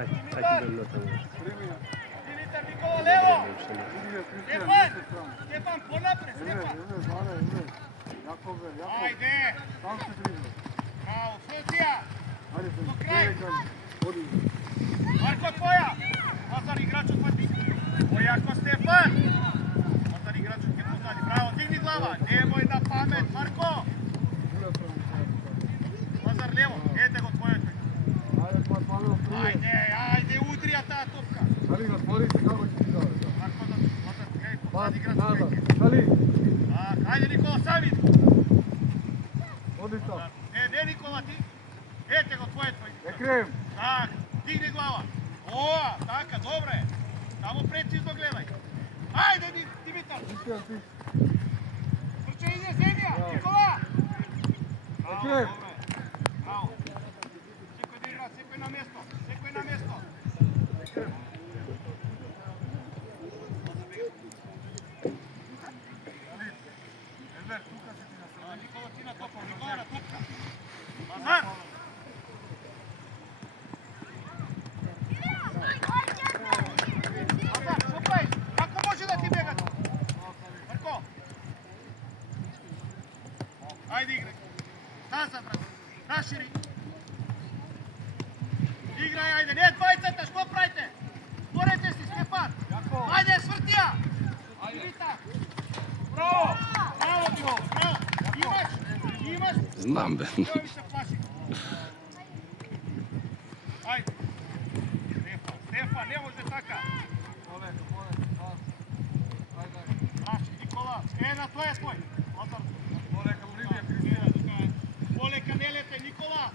Aj ti idem na tamo. Dimitar Nikola levo! Stefan, ponapred, Stefan! Ajde! Bravo, Svetija! Do kraja! Marko tvoja! Lazar igrač odvati! Ojako Stefan! Lazar igrač od kje pozadi, bravo, digni glava! Nemoj na pamet, Marko! Lazar levo, idete go tvoje. Ajde, udrija ta topka! Šali ga, tvori se kako će ti dao. Marko, Lazar, gledaj, pozadi igrač od Nazad, kje. šali! Ajde Nikola, Savit! Odlično! Ne Nikola ti? Idete go tvoje. Ne krijem! Tak, digni glava. O, taka, dobro je. Samo precizno gledaj. Ajde, Dimitar. Vrče ide zemlja, Nikola. Bravo, dobro je. Bravo. Seko je da igra, seko je na mjesto. Seko je na mjesto. Nikola ti na topu, Nikola na topka. Lazar. Ajde igraj. Nazad, brate. Raširi. Igraj, ajde. Ne, 20, što pravite? Stvorite si, Stefan. Ajde, Svrtija. Dimitar. Bravo. Bravo, Dimo. Bravo. Imaš. Znam, be. Evo mi se plaši. Ajde. Stefan, ne može taka. Raši, Nikola. To je tvoj. Lazar. Boleka ne lete, Nikola!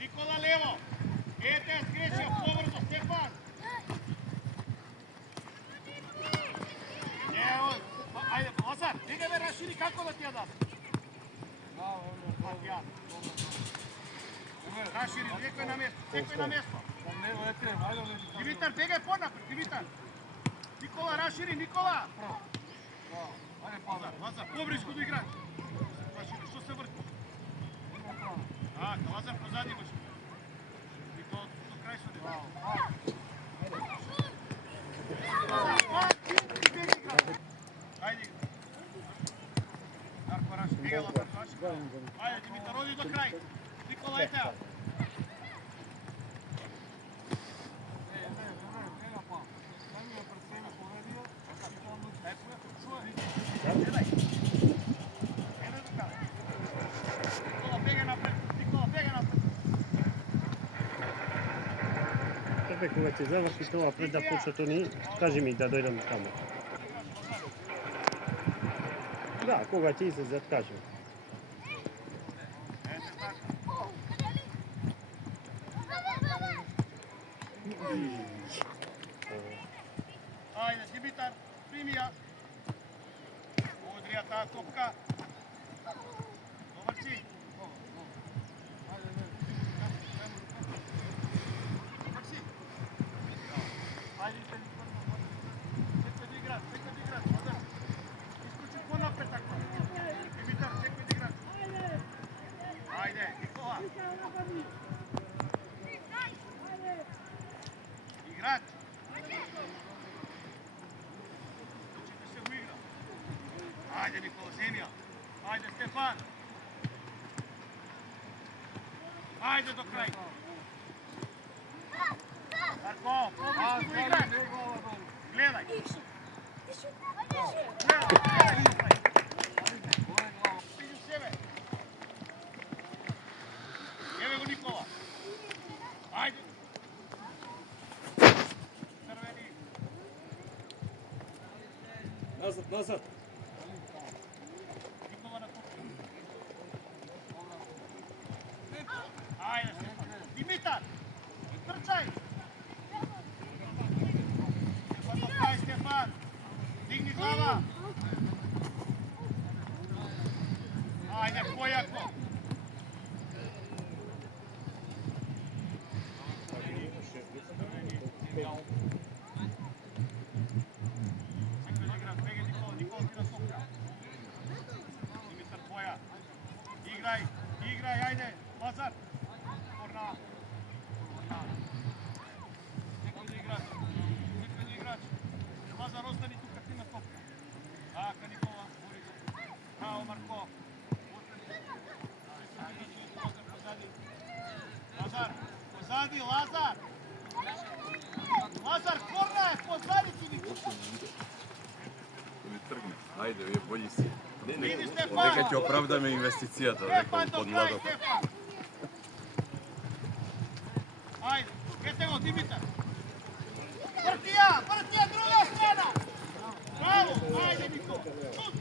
Nikola levo! Ete, skreće, povrzo, Stefan! Evo, ajde, Lazar, ide me raširi, kako da ti ja dam? Raširi, neko je na mjesto, Dimitar, begaj ponapred, Dimitar! Nikola, raširi, Nikola! Lazar, pobrišku do igrača! Što se vrti? Lazar pozadnji baš. I to do kraja su ne. Ajde. Darko Raš, Miguel Lazar Raš. Ajde, Dimitar, odi do kraja. Nikola je teo. Koga će završiti ova pred da počne to nije, kaži mi da dojdem tamo. Da, koga će izazet, kaži mi. Ajde, Dimitar, primija. Udrija ta topka. Dobar cilj. Igrač! Učite se u igra. Ajde Nikola, zemlja. Ajde Stefan. Ajde do kraja. Marko, pobrišku do igrač. Gledaj. Gledaj. Stiđu sebe. Evo go Nikola. Ajde. Nazad. Nikola na topu. Ajde, Stefan. Dimitar, trčaj. Stefan. Digni glava. Ajde, pojako. Igraj, ajde, Lazar. Korna. Pozadi, Lazar! Lazar, korna je, pozadi ti mi! Mi trgne. Ajde, je bolji si. Vidi Stefan! Neka će opravdame investicijata, Stefan rekao do pod kraja, mladom. Stefan! Ajde, gdje go, Dimitar! Vrtija, druga strana! Bravo, ajde Niko! Šut!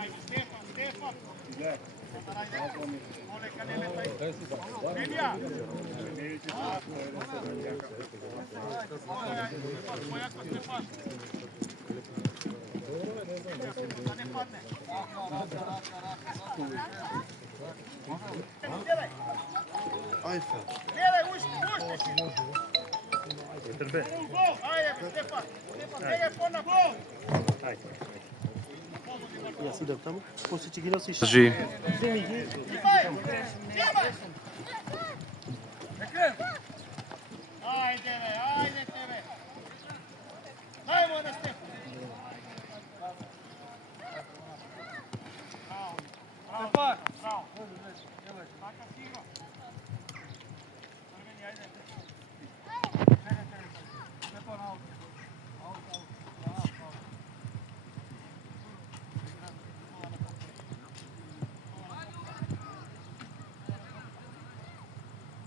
Ajde, Stefan! Oleka ne letaj! Nenija! Pojako Stefan! Da ne padne! Gledaj, ušte! Trbe. Gol! Ajde, Stefan! Gledaj, pona, gol! Ajde. Ja si idem tamo. Poslije će gi nosiš. Drži. Zimi, Imaj! Ajde tebe! Dajmo da Stefan! Bravo! Takav si igrao! Crveni, ajde! Stefan, out!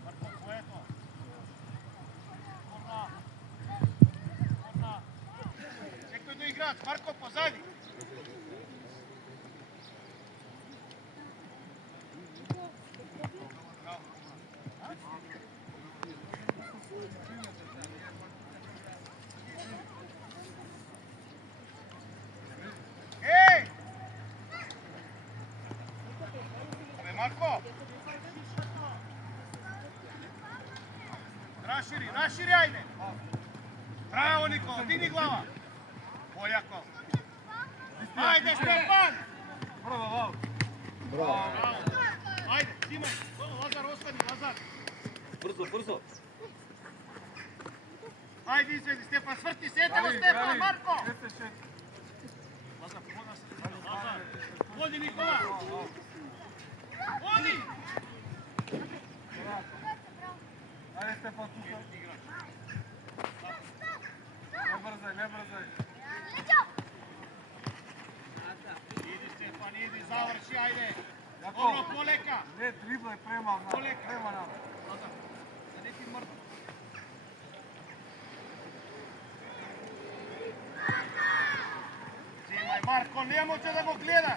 Marko, tvoje je to! Korna! Čekaj do igrač, Marko, pozadi! Ej! Ove, Marko! Raširi, ajde! Bravo, Nikola, digni glava! Poljako! Ajde, Stefan! Bravo. Bravo! Ajde, Dimaj! Lazar, ostani, Lazar! Brzo. Ajde, izvedi, Stefan, svrti se, eto go, Stefan, Marko! Lazar, pomoga se, Lazar! Vodi, Nikola! Vodi! Ajde Stefan, tu. Ne brzaj. Idi, Stefan, idi, završi, ajde! Jako. Dobro, Poleka! Ne, driblaj prema nam. Lazar, da ne ti mrtvo. Zimaj, Marko, ne može da go gleda!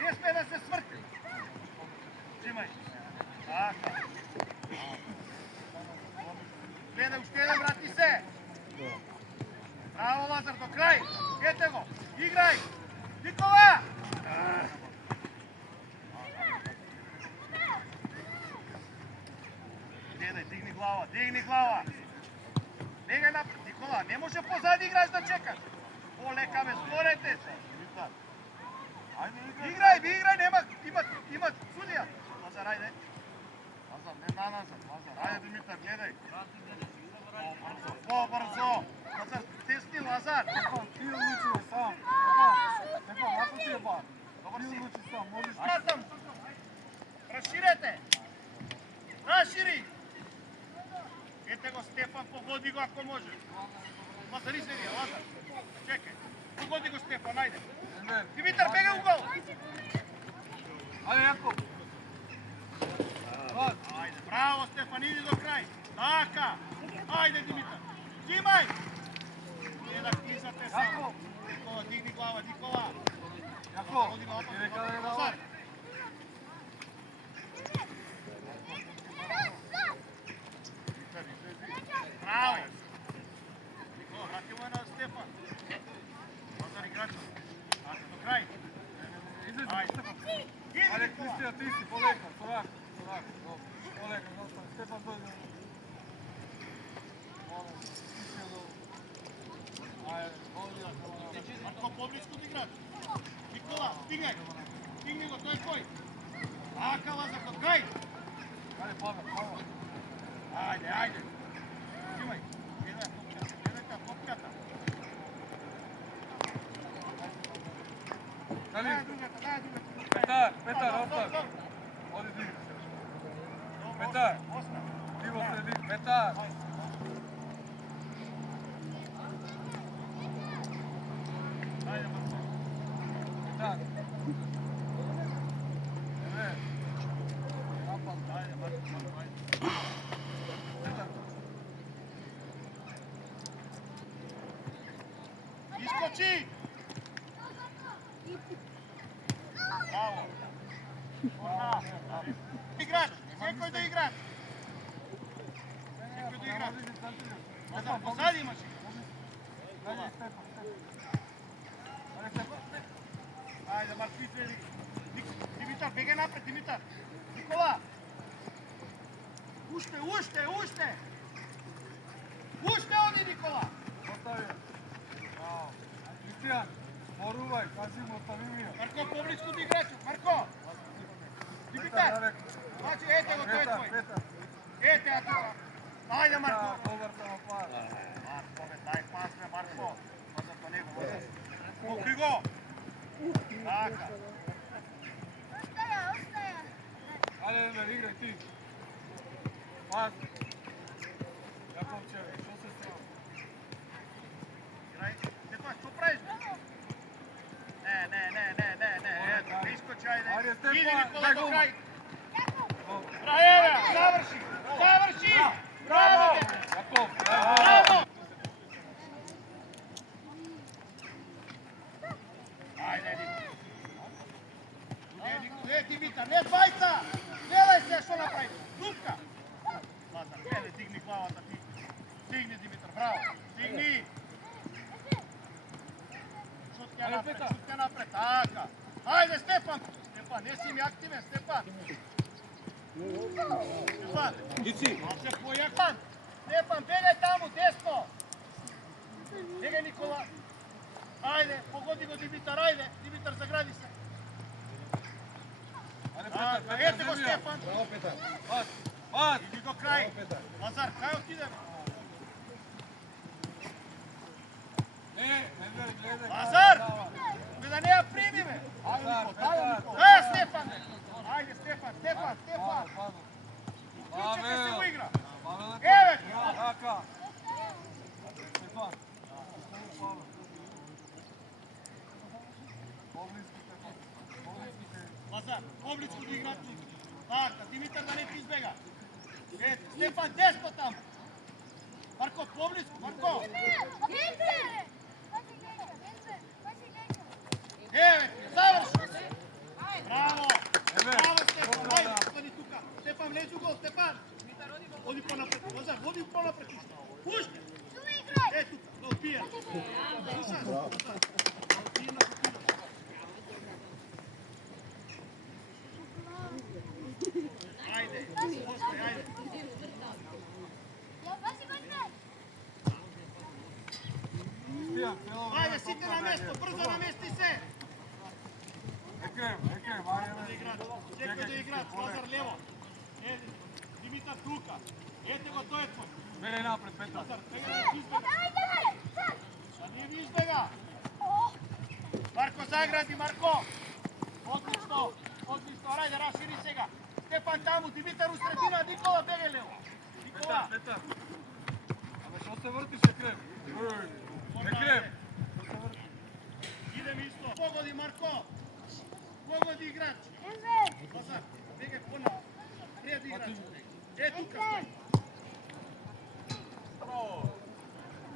Ne sme da se svrti! Zimaj! Tako! Gledaj, uštedem, vrati se! Bravo, Lazar, do kraj! Gledajte go! Igraj! Nikola! Gledaj, digni glava! Negaj napred, Nikola, ne može pozadi igrač da čekaš! Poleka me, stvorete se! Igraj, ima sudija! Lazar, ajde! Lazar, ne na nazad, Lazar, ajde Dimitar, gledaj! Brzo! Lazar, tesni, Lazar! Stefan, ti odlučuje sam. Stefan, ako ti je bar. Dobar Ti si! odluči sam, možeš. Vratam! Raširete! Raširi! Ete go, Stefan, pogodi go ako može. Lazar, izvedi, Lazar. Čekaj. Pogodi go, Stefan, ajde. Dimitar, begaj u gol! Ajde, Jakov. Ajde, bravo, Stefan, idi do kraj. Taka! Ajde, Dimitar. Džimaj! Nije da klizate samo. Nikola, digni glava, Nikola. Jakov. Vodi ga opet, Neka je Lazar. Bravo! Nikola, vratimo je na Stefan. Lazar igrača. Ajde, do kraj. Ajde. Idi, Ajde, Nikola. Kristija, ti si, poleka, polako. Dobro. Poleka, zostani. Stefan, dođe. Ajde, Marko, pobličku ti igrač. Nikola, stignaj. Stigni go, to je tvoj. Taka, Lazar, do kraj. Ajde, Pavel. Ajde. Uzimaj. Gledaj ta topkata. Daj Daj drugata. Petar, ostavi. Odi digni se. Petar. Ivo sredi. Petar. Ajde, Marko. Petar. Eve. Napad. Ajde, Marko, ajde. Petar. Iskoči! Bravo! Korna! Igrač! Nekoj da igrač! Nekoj da igrač! Lazar, pozadi imaš igrač! Ajde, Marko, izvedi! Dimitar, begaj napred, Dimitar! Nikola! Ušte, ušte, ušte! Ušte ovdje, Nikola! Ostavio. Bravo. Kristijan, poruvaj, Kasim, ostavi mi je. Marko, poblisko da igraču! Marko! Dimitar! Znači, ete go, to je tvoj! Petar. Ete, a to! Ajde, Marko! Dobar samo par. Marko, daj pas, Marko! Lazar, to nego, Lazar! Pokri go! Taka! Ajde, Enver, igraj ti. Pas. Jakovče, što se strao? Igraj! Stepan, što praviš? Ne, eto, iskoči, ajde! Ajde, Stepan, Ide Nikola daj do gol. kraja! Dobro. Bravo, završi! Završi! Bravo! Jakov, Bravo! Ajde, Nikola! Dimitar, ne dvajca! Gledaj se što napravi! Dupka! Lazar, gledaj, digni glavata ti! Digni, Dimitar, bravo! Digni! Šutka napred, taka! Ajde, Stepan! Stepan, nesi mi aktiven, Stepan! Stepan! Ici. Malo se pojakan! Stepan, begaj tamo, desno! Begaj, Nikola! Ajde, pogodi go Dimitar, ajde! Dimitar, zagradi se! Ajde, Petar, Taka, Petar, ete go, Zemlja. Stepan! Pas, pas. Idi do kraja! Lazar, kaj otidemo? Ne, Enver, gledaj. Lazar! Da nema primi me! Ajde, Lazar, Niko, daj Petar. Niko! Daj, Stefan! Ajde, Stefan! Pano, pano. Uključite se u igra! Pavel je to. Evet. Jaka. Stefan. Pavel. Pobliski Stefan. Pobliski te. Lazar, obličku da igrati. Taka, Dimitar da ne ti izbega. Stefan, desno tamo! Marko, poblisku, Marko! Evet, završi! Bravo! Bravo, Stefan! Ajde, stani tuka! Stefan, leđu gol, Stefan! Odi po napred, Lazar, odi po napred! Pušti! E, tuka, gol, pije! Slušaš? Fino, fino! Ajde, ostaj, ajde! Kristijan, cijelo vrijeme Ajde, site na mjesto, brzo namjesti se! Ekrem, ajde. Čekaj da igrač, Lazar lijevo. Dimitar tuka. Ete go, to je tvoj. Bere napred, Petar. Lazar, tega da ti izbjega. Da nije mi izbjega. Marko, zagradi, Marko. Odlično, odlično. Ajde, raširi se ga. Stepan tamo, Dimitar u sredina, Nikola bege lijevo. Nikola. Petar. Ali što se vrtiš, Ekrem? Ekrem. Idem isto. Pogodi, Marko. Pogodi igrač. Lazar, begaj ponovno. Prijedi igrač. E, tuka stoji.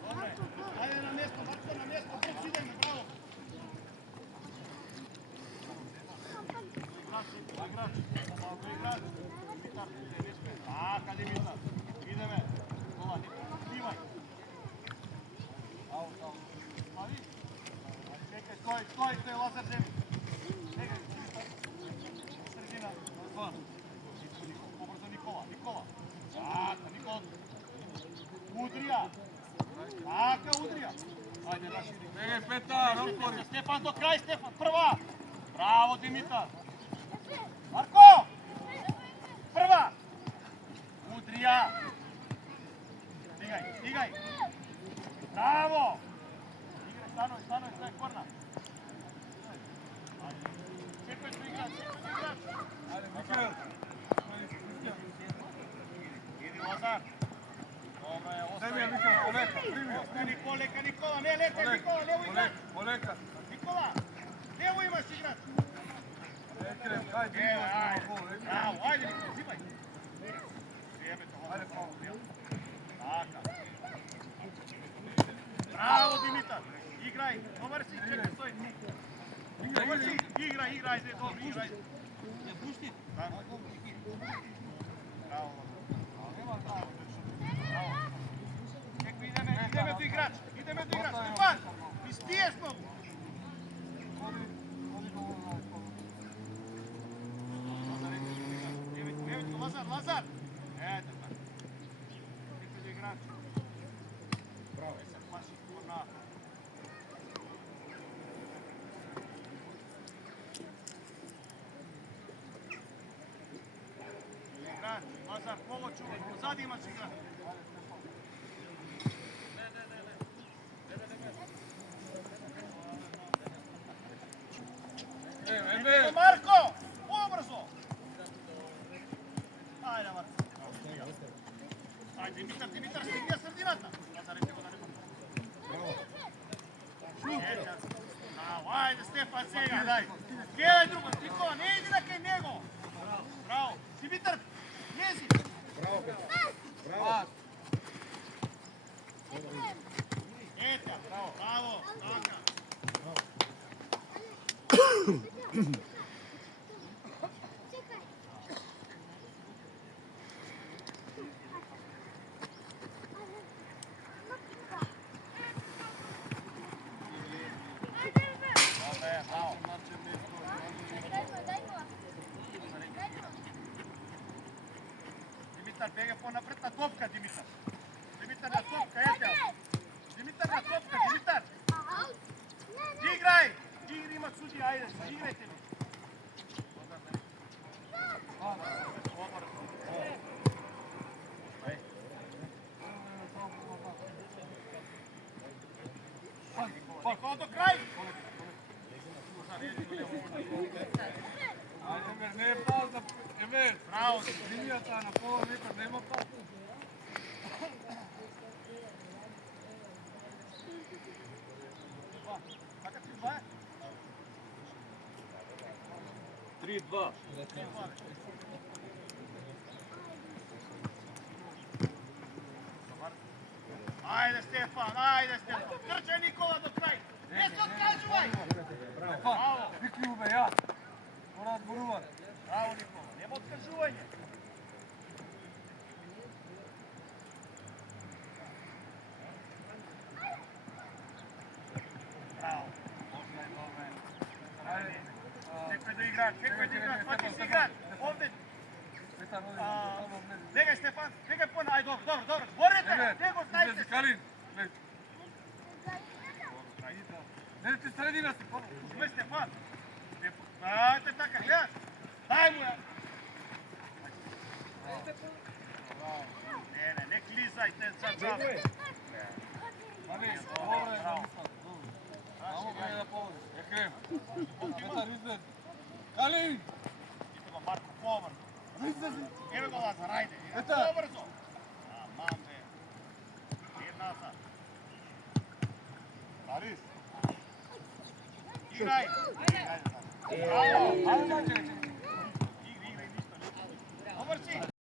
Dobre. Ajde na mjesto, Marko, na mjesto. Brzo idemo, bravo. Igrač. Igrač. Dimitar, taka, Dimitar. Ideme. Nikola, divaj. Stavi. Čekaj, stoj, to je Lazar zemlji. Čekaj, Dimitar. Sredina. Stefan. Pobrzo Nikola. Taka, Nikola. Udrija. Taka, udrija. Ajde, raširi. Bege, Petar, otvori. Stefan do kraja, Stefan, prva. Bravo, Dimitar. Marko! Prva. Udrija. Digaj. Bravo. Igraj, stanoj, to je korna. Čekaj, igrač. Ajde, Mikel. Poleka Nikola, ne lete Nikola, lijevo igrač. Poleka. Nikola, lijevo imaš igrač. Ekrem, kaj ti imaš na gol? Bravo, ajde Nikola, zimaj. Vrijeme to, Ajde, Pavlo. Taka. Bravo Dimitar, igraj, dobar si, čekaj, stoj. Dobar si, igraj, dobro, igraj. Ne pušti. Bravo. Čekaj, ideme do igrač. Stefan, ispiješ nogu. Lazar. Eto tako. Čekaj do igrač. Bravo. Sad paši korna. Igrač, Lazar, pomoć čuvaj. Pozadi imaš igrač. Emir. Marko, ubrzo. Ajde, Marko. Ajde, Dimitar, srednja sredinata. Lazar, idemo da ne mogu. Ajde, Stefan, sega, daj. Gledaj drugo, Nikola, ne idi na kaj njego. Bravo. Dimitar, njezi. Bravo. Eta, bravo. Taka. Dimitar, bega po napred na topka, Dimitar. Dimitar na topka, eto. Dimitar na topka, Dimitar. Igraj! Igri ima sudi, ajde, igrajte mi. Nikola do kraj! Ajde, Emir, ne je pauza. Emir. Bravo! Linijata na pola metra, nema pauza. Kaka 3-2? 3-2. Ajde Stefan! Trčaj Nikola do kraja! Ne se otkažuvaj! Stefan, vi kljube, ja. Mora odboruvat. Bravo Nikola, nema otkažuvanja! Bravo! Ajde. Čekaj do igrač, hvati si igrač! Ovdje! Petar, ovdje, tamo meni. Begaj Stefan, begaj pona, aj dobro, borite, nego stajte se. Kalin, gled. Ne, ti sredina si, pomoć. Uzme Stefan. Ajde tako, gledaš? Daj mu ja. Ne klizajte sad džabe. Ali, dobro je, Samo ga je da povodi. Ekrem. Petar, izvedi. Kalin! Idemo Marko, povrno. Izvedi. Evo ga Lazar, ajde. Petar. Pobrzo. Mambe. Jer nazad. Paris. Igraj. Bravo. Ajde, čekaj. Igri, ništa. Dobar si.